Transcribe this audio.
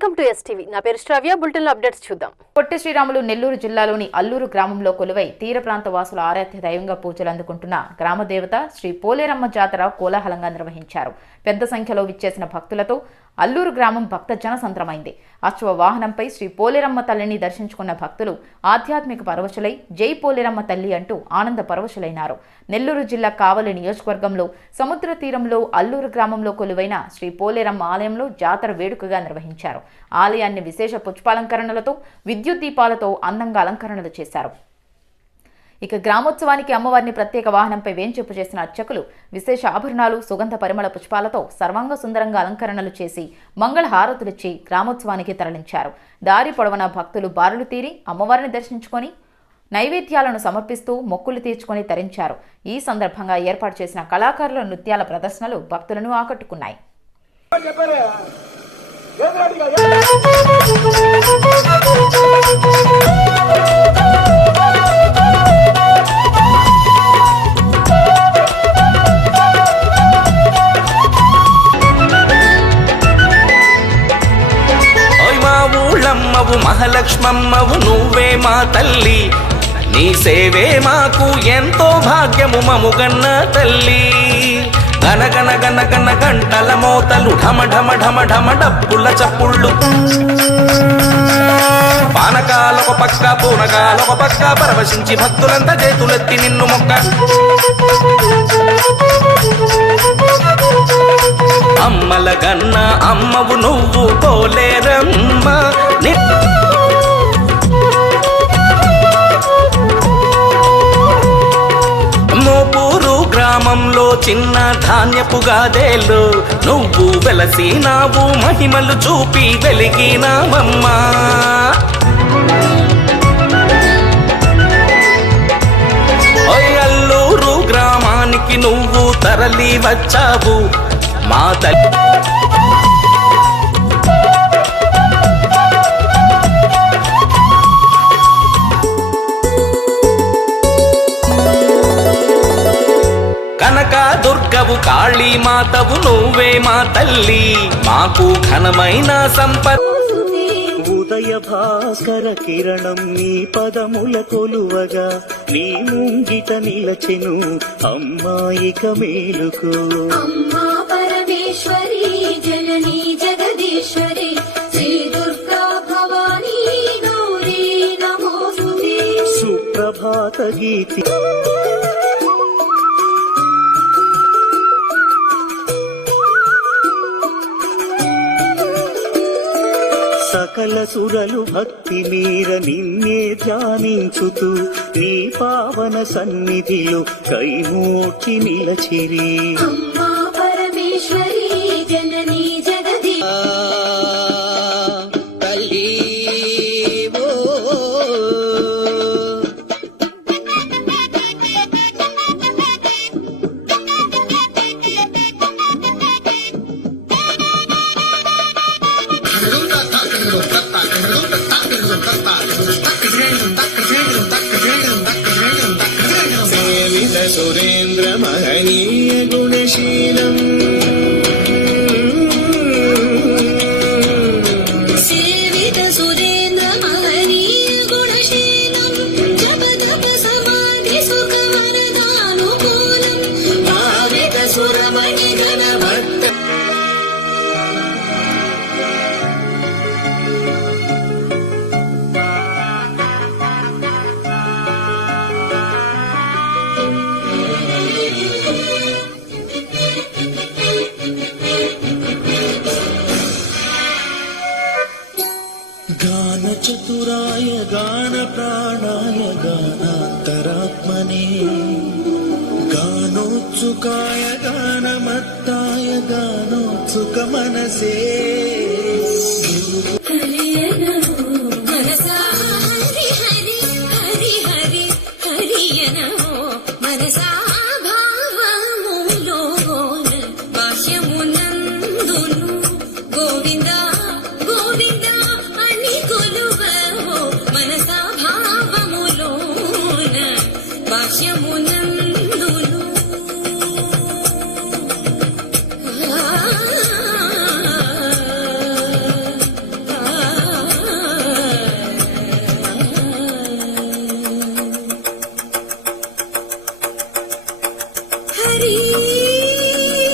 Welcome to STV. నా పేరు శ్రావ్య. Bulletin updates చూద్దాం. పొట్టి శ్రీరాములు నెల్లూరు జిల్లాలోని అల్లూరు గ్రామంలో కొలువై తీర ప్రాంత వాసుల ఆరాధ్య దైవంగా పూజలు అందుకుంటున్న గ్రామదేవత శ్రీ పోలేరమ్మ జాతర కోలాహలంగా నిర్వహించారు. పెద్ద సంఖ్యలో విచ్చేసిన భక్తులతో అల్లూరు గ్రామం భక్తజన సంద్రమైంది. అశ్వ వాహనంపై శ్రీ పోలేరమ్మ తల్లిని దర్శించుకున్న భక్తులు ఆధ్యాత్మిక పరవశులై జై పోలేరమ్మ తల్లి అంటూ ఆనంద పరవశులైనారు. నెల్లూరు జిల్లా కావలి నియోజకవర్గంలో సముద్ర తీరంలో అల్లూరు గ్రామంలో కొలువైన శ్రీ పోలేరమ్మ ఆలయంలో జాతర వేడుకగా నిర్వహించారు. ఆలయాన్ని విశేష పుష్పాలంకరణలతో విద్యుత్ దీపాలతో అందంగా అలంకరణలు చేశారు. ఇక గ్రామోత్సవానికి అమ్మవారిని ప్రత్యేక వాహనంపై వేంచేపు చేసిన అర్చకులు విశేష ఆభరణాలు, సుగంధ పరిమళ పుష్పాలతో సర్వాంగ సుందరంగా అలంకరణలు చేసి మంగళ హారతులిచ్చి గ్రామోత్సవానికి తరలించారు. దారి పొడవున భక్తులు బారులు తీరి అమ్మవారిని దర్శించుకొని నైవేద్యాలను సమర్పిస్తూ మొక్కులు తీర్చుకొని తరించారు. ఈ సందర్భంగా ఏర్పాటు చేసిన కళాకారుల నృత్యాల ప్రదర్శనలు భక్తులను ఆకట్టుకున్నాయి. ఊళ్ళమ్మవు మహాలక్ష్మమ్మవు నువ్వే మా తల్లి, నీ సేవే మాకు ఎంతో భాగ్యము మముగన్న తల్లి. గన గన గన గన గంటల మోతలు, ఢమ ఢమ ఢమ ఢమ డప్పుల చప్పుళ్ళు, పానకాలొక పక్క పూనకాలొక పక్క పరవశించి భక్తులంతా చేతులెత్తి నిన్ను మొక్క. అమ్మల గన్న అమ్మవు నువ్వు పోలేరమ్మ, మోపూరు గ్రామంలో చిన్న ధాన్యపు గాదేలు నువ్వు వెలసినావు, మహిమలు చూపి వెలిగినావమ్మా. అల్లూరు గ్రామానికి నువ్వు తరలి వచ్చావు మా తల్లి. కనక దుర్గవు కాళీ మాతవు నువ్వే మా తల్లి, మాకు ఘనమైన సంపద. ఉదయ భాస్కర కిరణం నీ పదముల కొలువగా, నీ ముంగిట నిలచెను అమ్మాయిక మేలుకు. అమ్మా పరమేశ్వరి జననీ జగదీశ్వరి శ్రీ దుర్గా భవానీ గౌరీ నమోస్తుతే. సుప్రభాత గీతి సకల సురలు భక్తి మీర నిన్నే ధ్యానించుతూ నీ పావన సన్నిధిలో కైమూర్చి నిలచిరి. అమ్మా పరమేశ్వరి జననీ జగదీ తల్లి సురేంద్ర మహనీయ గుణశీలం సేవిత సురేంద్ర మహనీయ గుణశీలం జప తప సమాధి సుఖ వరదానుకూలం భావిత సురమణి గణ భక్త. గాన చతురాయ గాన ప్రాణాయ గానాంతరాత్మనే, గానోత్సుకాయ గానమత్తాయ గానోత్సుక మనసే. మనసా హరి హరి హరి హరి హరియనో మనసా భావములోన భాష్యమునందును గోవింద గోవింద అని కొలువో మనసా భావములోన భాష్యమునందును. హరి